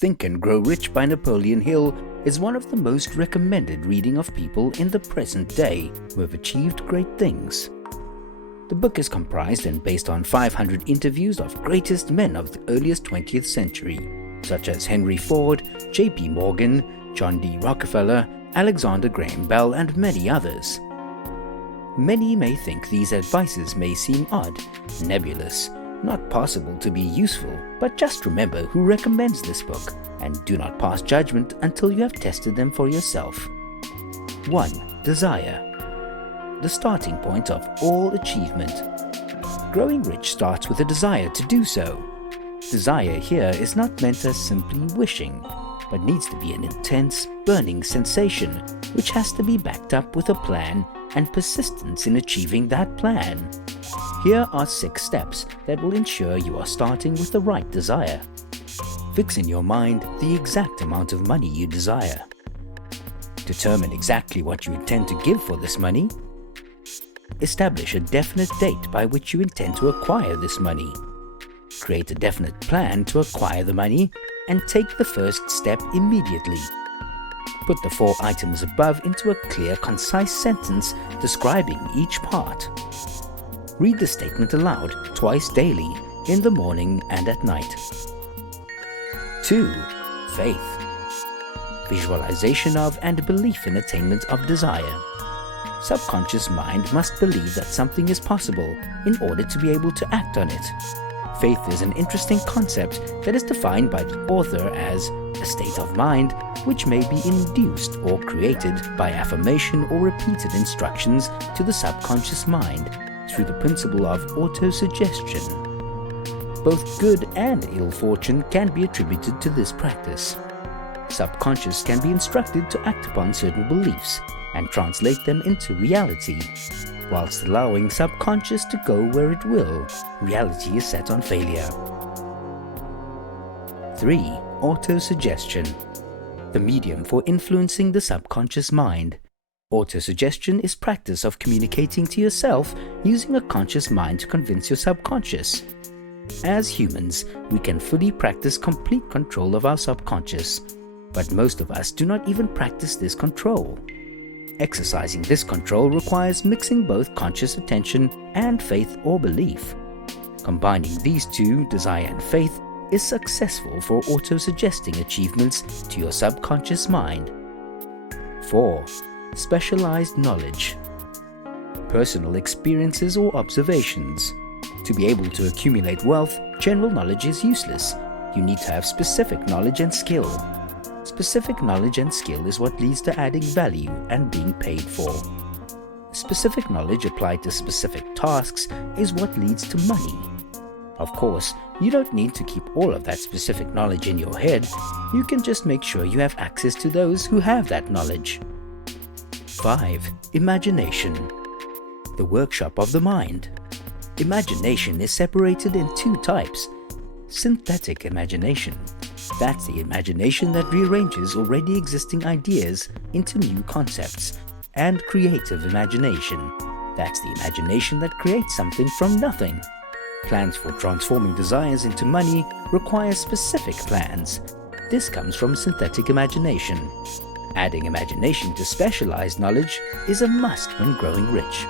Think and Grow Rich by Napoleon Hill is one of the most recommended reading of people in the present day who have achieved great things. The book is comprised and based on 500 interviews of greatest men of the earliest 20th century, such as Henry Ford, J.P. Morgan, John D. Rockefeller, Alexander Graham Bell, and many others. Many may think these advices may seem odd, nebulous, not possible to be useful, but just remember who recommends this book and do not pass judgment until you have tested them for yourself. 1. Desire. The starting point of all achievement. Growing rich starts with a desire to do so. Desire here is not meant as simply wishing, but needs to be an intense, burning sensation which has to be backed up with a plan and persistence in achieving that plan. Here are 6 steps that will ensure you are starting with the right desire. Fix in your mind the exact amount of money you desire. Determine exactly what you intend to give for this money. Establish a definite date by which you intend to acquire this money. Create a definite plan to acquire the money and take the first step immediately. Put the 4 items above into a clear, concise sentence describing each part. Read the statement aloud twice daily, in the morning and at night. 2. Faith. Visualization of and belief in attainment of desire. Subconscious mind must believe that something is possible in order to be able to act on it. Faith is an interesting concept that is defined by the author as a state of mind which may be induced or created by affirmation or repeated instructions to the subconscious mind through the principle of autosuggestion. Both good and ill fortune can be attributed to this practice. Subconscious can be instructed to act upon certain beliefs and translate them into reality. Whilst allowing subconscious to go where it will, reality is set on failure. 3. Autosuggestion. The medium for influencing the subconscious mind. Autosuggestion is practice of communicating to yourself using a conscious mind to convince your subconscious. As humans, we can fully practice complete control of our subconscious, but most of us do not even practice this control. Exercising this control requires mixing both conscious attention and faith or belief. Combining these two, desire and faith, is successful for autosuggesting achievements to your subconscious mind. 4. Specialized knowledge. Personal experiences or observations. To be able to accumulate wealth, general knowledge is useless. You need to have specific knowledge and skill. Specific knowledge and skill is what leads to adding value and being paid for. Specific knowledge applied to specific tasks is what leads to money. Of course, you don't need to keep all of that specific knowledge in your head. You can just make sure you have access to those who have that knowledge. 5. Imagination. The workshop of the mind. Imagination is separated in 2 types. Synthetic imagination. That's the imagination that rearranges already existing ideas into new concepts. And creative imagination. That's the imagination that creates something from nothing. Plans for transforming desires into money require specific plans. This comes from synthetic imagination. Adding imagination to specialized knowledge is a must when growing rich.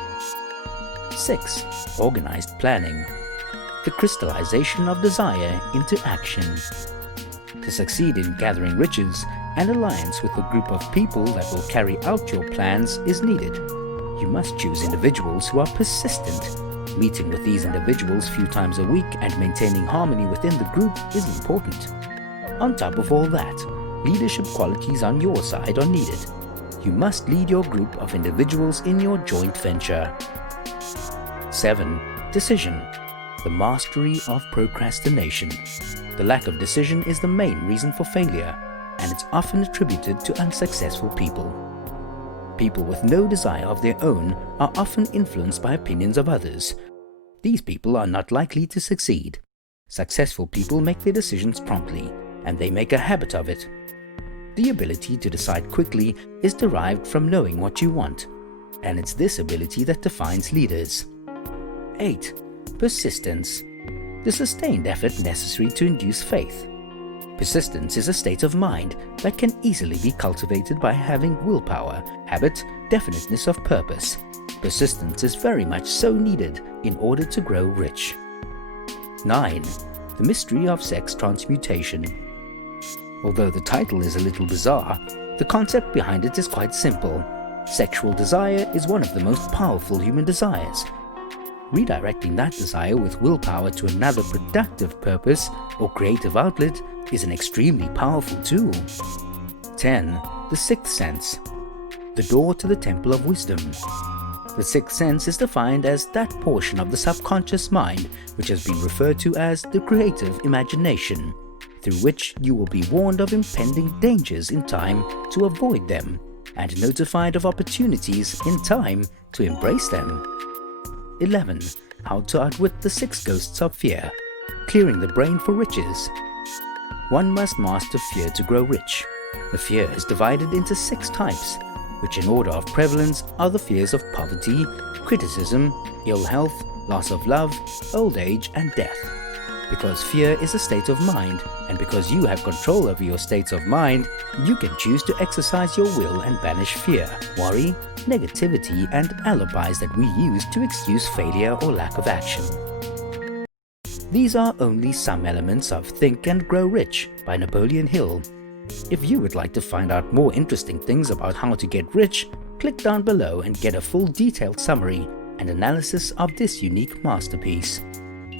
6. Organized planning. The crystallization of desire into action. To succeed in gathering riches, an alliance with a group of people that will carry out your plans is needed. You must choose individuals who are persistent. Meeting with these individuals few times a week and maintaining harmony within the group is important. On top of all that, leadership qualities on your side are needed. You must lead your group of individuals in your joint venture. 7. Decision. The mastery of procrastination. The lack of decision is the main reason for failure, and it's often attributed to unsuccessful people. People with no desire of their own are often influenced by opinions of others. These people are not likely to succeed. Successful people make their decisions promptly, and they make a habit of it. The ability to decide quickly is derived from knowing what you want, and it's this ability that defines leaders. 8. Persistence. The sustained effort necessary to induce faith. Persistence is a state of mind that can easily be cultivated by having willpower, habit, definiteness of purpose. Persistence is very much so needed in order to grow rich. 9. The mystery of sex transmutation. Although the title is a little bizarre, the concept behind it is quite simple. Sexual desire is one of the most powerful human desires. Redirecting that desire with willpower to another productive purpose or creative outlet is an extremely powerful tool. 10. The sixth sense. The door to the temple of wisdom. The sixth sense is defined as that portion of the subconscious mind which has been referred to as the creative imagination, through which you will be warned of impending dangers in time to avoid them, and notified of opportunities in time to embrace them. 11. How to outwit the 6 ghosts of fear. Clearing the brain for riches. One must master fear to grow rich. The fear is divided into 6 types, which in order of prevalence are the fears of poverty, criticism, ill health, loss of love, old age, and death. Because fear is a state of mind, and because you have control over your states of mind, you can choose to exercise your will and banish fear, worry, negativity, and alibis that we use to excuse failure or lack of action. These are only some elements of Think and Grow Rich by Napoleon Hill. If you would like to find out more interesting things about how to get rich, click down below and get a full detailed summary and analysis of this unique masterpiece.